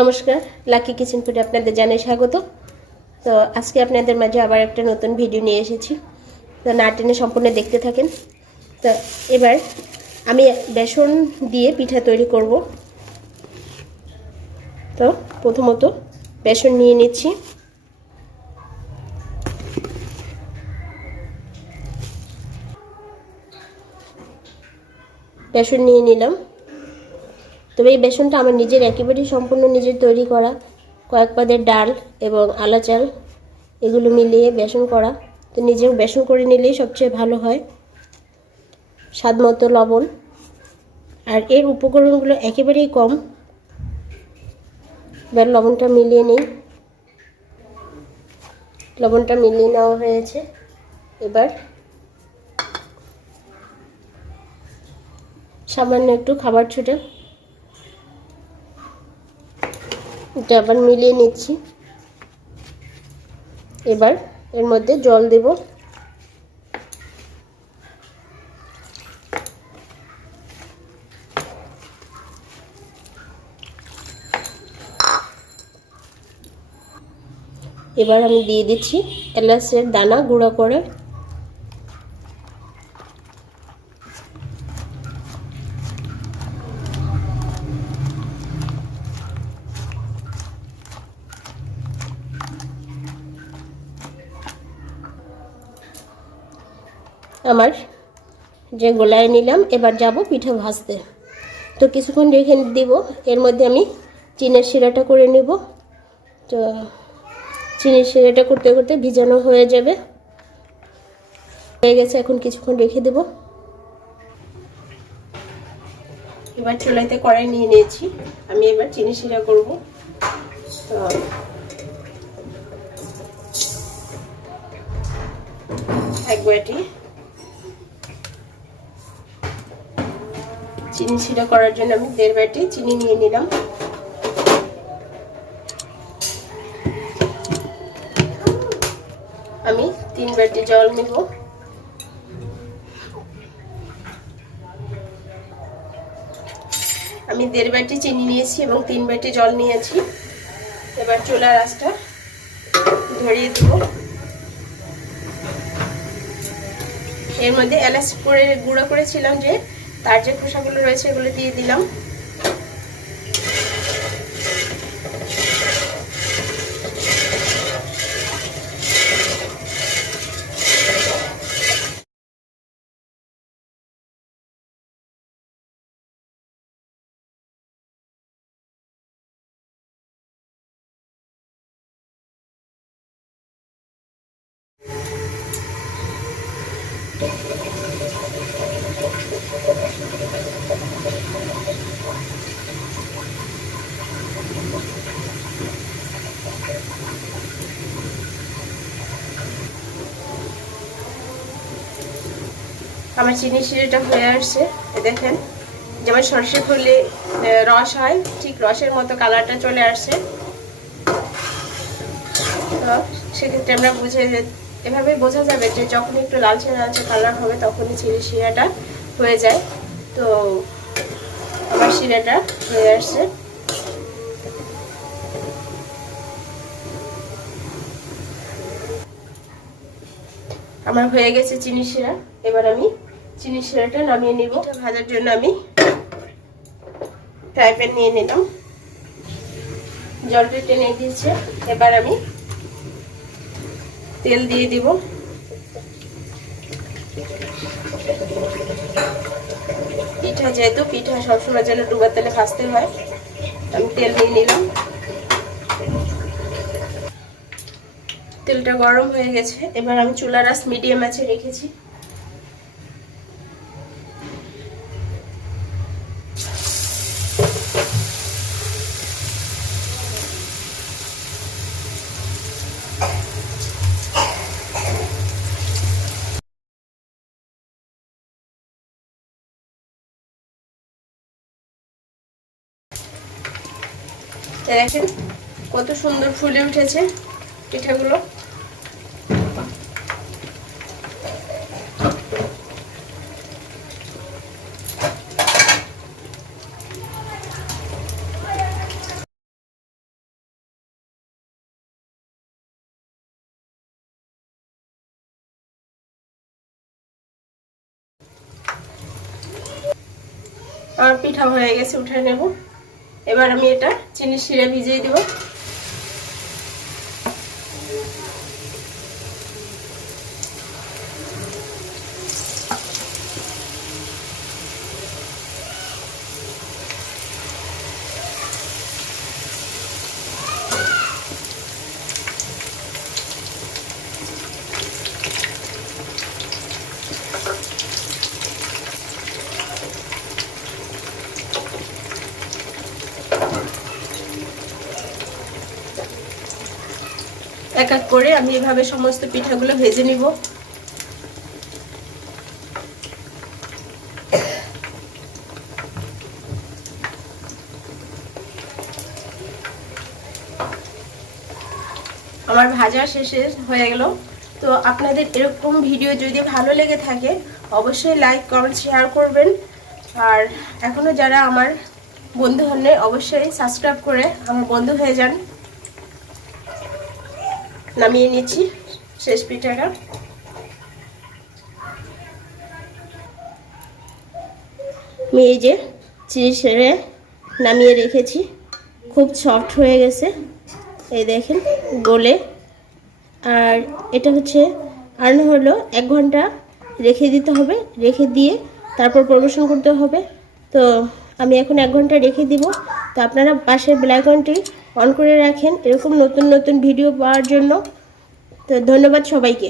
নমস্কার, lucky kitchen ফুডে আপনাদের জানাই স্বাগত। তো আজকে আপনাদের মাঝে আবার একটা নতুন ভিডিও নিয়ে এসেছি। তো না টেনে সম্পূর্ণ দেখতে থাকেন। তো এবার আমি বেসন দিয়ে পিঠা তৈরি করব। তো প্রথমত বেসন নিয়ে নিচ্ছি। বেসন নিয়ে নিলাম। তবে এই বেসনটা আমার নিজের একেবারেই সম্পূর্ণ নিজের তৈরি করা, কয়েক পদের ডাল এবং আলা চাল এগুলো মিলিয়ে বেসন করা। তো নিজেও বেসন করে নিলেই সবচেয়ে ভালো হয়। স্বাদ মতো লবণ, আর এর উপকরণগুলো একেবারেই কম। এবার লবণটা মিলিয়ে নিই। লবণটা মিলিয়ে নেওয়া হয়েছে। এবার সামান্য একটু খাবার ছোটা, এটা আবার মিলিয়ে নিচ্ছি। এবার এর মধ্যে জল দেব। এবার আমি দিয়ে দিচ্ছি এলাচের দানা গুঁড়ো করে। আমার যে গোলায় নিলাম, এবার যাব পিঠা ভাজতে। তো কিছুক্ষণ রেখে দিব। এর মধ্যে আমি চিনির শিরাটা করে নেব। তো চিনির শিরাটা করতে করতে ভিজানো হয়ে যাবে, হয়ে গেছে। এখন কিছুক্ষণ রেখে দেব। এবার চুলাইতে কড়াই নিয়ে নিয়েছি। আমি এবার চিনি শিরা করব। তো এক বাটি চিনি শিরা করার জন্য আমি 1.5 বাটি চিনি নিয়ে নিলাম। আমি 3 বাটি জল নেব। আমি 1.5 বাটি চিনি নিয়েছি এবং 3 বাটি জল নিয়েছি। এবার চুলার আঁচটা ধরিয়ে দেব। এর মধ্যে এলাচ করে গুঁড়ো করেছিলাম, যে তার যে খোসাগুলো রয়েছে এগুলো দিয়ে দিলাম। আমার চিনি শিরাটা হয়ে আসছে। দেখেন, যেমন সরষে ফুলে রস হয়, ঠিক রসের মতো কালারটা চলে আসছে। তো সেক্ষেত্রে আমরা এভাবে বোঝা যাবে যে যখন একটু লালচে লালচে কালার হবে তখনই চিনি শিরাটা হয়ে যায়। তো আমার শিরাটা হয়ে আসছে। আমার হয়ে গেছে চিনি শিরা। এবার আমি চিনি শিরাটা নামিয়ে নিব। ভাজার জন্য আমি ফ্রাই প্যান নিয়ে নিলাম। জলটা টেনে দিয়েছে। এবার আমি তেল দিয়ে দিব। পিঠা যেহেতু, পিঠা সবসময় যেন ডুবা তেলে ভাজতে হয়, আমি তেল নিয়ে নিলাম। তেলটা গরম হয়ে গেছে। এবার আমি চুলার আঁচ মিডিয়াম আঁচে রেখেছি। দেখেন কত সুন্দর ফুলে উঠেছে পিঠাগুলো। আমার পিঠা হয়ে গেছে, উঠে নেব। এবার আমি এটা চিনির শিরা ভিজিয়ে দেব। এক এক করে আমি এভাবে সমস্ত পিঠাগুলো ভেজে নিব। আমার ভাজা শেষে হয়ে গেল। তো আপনাদের এরকম ভিডিও যদি ভালো লেগে থাকে অবশ্যই লাইক কমেন্ট শেয়ার করবেন। আর এখনো যারা আমার বন্ধু হন নাই অবশ্যই সাবস্ক্রাইব করে আমার বন্ধু হয়ে যান। নামিয়ে নিচ্ছি শেষ পিঠাটা। আমি এই যে চিনি শিরা নামিয়ে রেখেছি, খুব সফট হয়ে গেছে, এই দেখেন গলে। আর এটা হচ্ছে আর হলো 1 ঘন্টা রেখে দিতে হবে, রেখে দিয়ে তারপর পরিবেশন করতে হবে। তো আমি এখন 1 ঘন্টা রেখে দিব। তো আপনারা পাশের বেল আইকনটি অন করে রাখেন এরকম নতুন নতুন ভিডিও পাওয়ার জন্য। তো ধন্যবাদ সবাইকে।